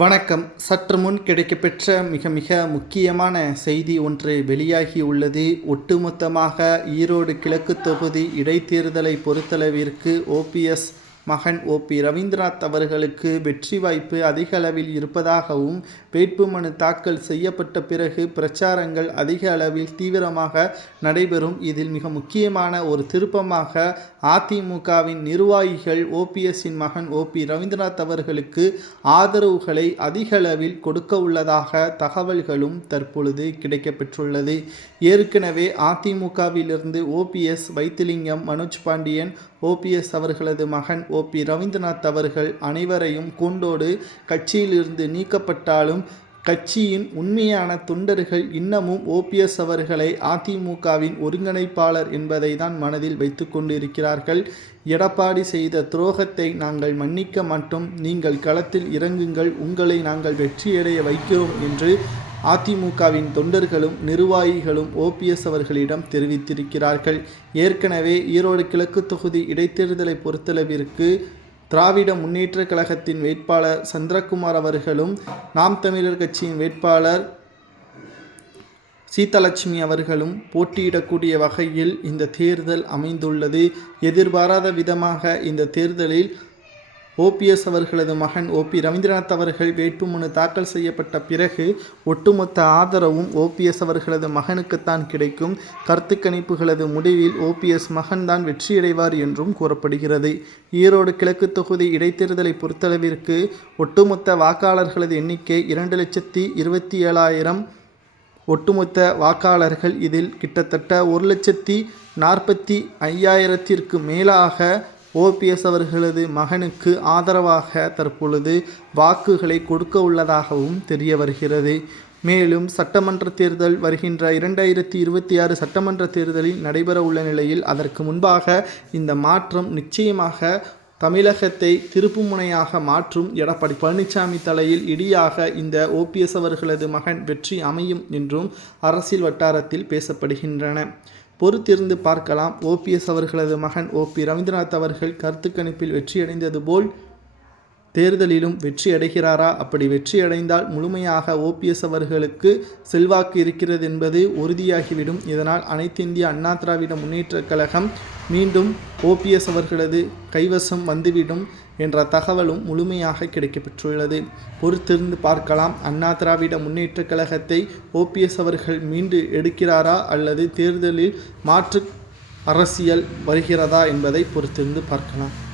வணக்கம். சற்று முன் கிடைக்கப்பெற்ற மிக மிக முக்கியமான செய்தி ஒன்று வெளியாகி உள்ளது. ஒட்டுமொத்தமாக ஈரோடு கிழக்கு தொகுதி இடைத்தேர்தலை பொறுத்தளவிற்கு ஓபிஎஸ் மகன் ஓபி ரவீந்திரநாத் அவர்களுக்கு வெற்றி வாய்ப்பு அதிக அளவில் இருப்பதாகவும் வேட்புமனு தாக்கல் செய்யப்பட்ட பிறகு பிரச்சாரங்கள் அதிக அளவில் தீவிரமாக நடைபெறும். இதில் மிக முக்கியமான ஒரு திருப்பமாக அதிமுகவின் நிர்வாகிகள் ஓபிஎஸ்ஸின் மகன் ஓபி ரவீந்திரநாத் அவர்களுக்கு ஆதரவுகளை அதிக அளவில் கொடுக்க உள்ளதாக தகவல்களும் தற்பொழுது கிடைக்கப்பெற்றுள்ளது. ஏற்கனவே அதிமுகவிலிருந்து ஓபிஎஸ் வைத்திலிங்கம் மனோஜ் பாண்டியன் ஓபிஎஸ் அவர்களது மகன் ஓபி ரவீந்திரநாத் அவர்கள் அனைவரையும் கூண்டோடு கட்சியிலிருந்து நீக்கப்பட்டாலும் கட்சியின் உண்மையான தொண்டர்கள் இன்னமும் ஓபிஎஸ் அவர்களை அதிமுகவின் ஒருங்கிணைப்பாளர் என்பதை தான் மனதில் வைத்து கொண்டிருக்கிறார்கள். எடப்பாடி செய்த துரோகத்தை நாங்கள் மன்னிக்க மாட்டோம். நீங்கள் களத்தில் இறங்குங்கள். உங்களை நாங்கள் வெற்றியடைய வைக்கிறோம் என்று அதிமுகவின் தொண்டர்களும் நிர்வாகிகளும் ஓபிஎஸ் அவர்களிடம் தெரிவித்திருக்கிறார்கள். ஏற்கனவே ஈரோடு கிழக்கு தொகுதி இடைத்தேர்தலை பொறுத்தளவிற்கு திராவிட முன்னேற்ற கழகத்தின் வேட்பாளர் சந்திரகுமார் அவர்களும் நாம் தமிழர் கட்சியின் வேட்பாளர் சீதலட்சுமி அவர்களும் போட்டியிடக்கூடிய வகையில் இந்த தேர்தல் அமைந்துள்ளது. எதிர்பாராத விதமாக இந்த தேர்தலில் ஓபிஎஸ் அவர்களது மகன் ஓபி ரவீந்திரநாத் அவர்கள் வேட்புமனு தாக்கல் செய்யப்பட்ட பிறகு ஒட்டுமொத்த ஆதரவும் ஓபிஎஸ் அவர்களது மகனுக்குத்தான் கிடைக்கும். கருத்து கணிப்புகளது முடிவில் ஓபிஎஸ் மகன்தான் வெற்றியடைவார் என்றும் கூறப்படுகிறது. ஈரோடு கிழக்கு தொகுதி இடைத்தேர்தலை பொறுத்தளவிற்கு ஒட்டுமொத்த வாக்காளர்களது எண்ணிக்கை இரண்டு லட்சத்தி இருபத்தி ஏழாயிரம். ஒட்டுமொத்த வாக்காளர்கள் இதில் கிட்டத்தட்ட ஒரு லட்சத்தி நாற்பத்தி ஐயாயிரத்திற்கு மேலாக ஓபிஎஸ் அவர்களது மகனுக்கு ஆதரவாக தற்பொழுது வாக்குகளை கொடுக்க உள்ளதாகவும் தெரிய வருகிறது. மேலும் சட்டமன்ற தேர்தல் வருகின்ற இரண்டாயிரத்தி இருபத்தி ஆறு சட்டமன்ற தேர்தலில் நடைபெற உள்ள நிலையில் அதற்கு முன்பாக இந்த மாற்றம் நிச்சயமாக தமிழகத்தை திருப்புமுனையாக மாற்றும் எடப்பாடி பழனிசாமி தலையில் இடியாக இந்த ஓபிஎஸ் அவர்களது மகன் வெற்றி அமையும் என்றும் அரசியல் வட்டாரத்தில் பேசப்படுகின்றன. பொறுத்திருந்து பார்க்கலாம். ஓபிஎஸ் அவர்களது மகன் ஓபி ரவீந்திரநாத் அவர்கள் கருத்து கணிப்பில் வெற்றியடைந்தது போல் தேர்தலிலும் வெற்றி அடைகிறாரா? அப்படி வெற்றி அடைந்தால் முழுமையாக ஓபிஎஸ் அவர்களுக்கு செல்வாக்கு இருக்கிறது என்பது உறுதியாகிவிடும். இதனால் அனைத்து இந்திய அண்ணா திராவிட முன்னேற்றக் கழகம் மீண்டும் ஓபிஎஸ் அவர்களது கைவசம் வந்துவிடும் என்ற தகவலும் முழுமையாக கிடைக்கப்பெற்றுள்ளது. பொறுத்திருந்து பார்க்கலாம். அண்ணா திராவிட முன்னேற்றக் கழகத்தை ஓபிஎஸ் அவர்கள் மீண்டு எடுக்கிறாரா? அல்லது தேர்தலில் மாற்று அரசியல் வருகிறதா என்பதை பொறுத்திருந்து பார்க்கலாம்.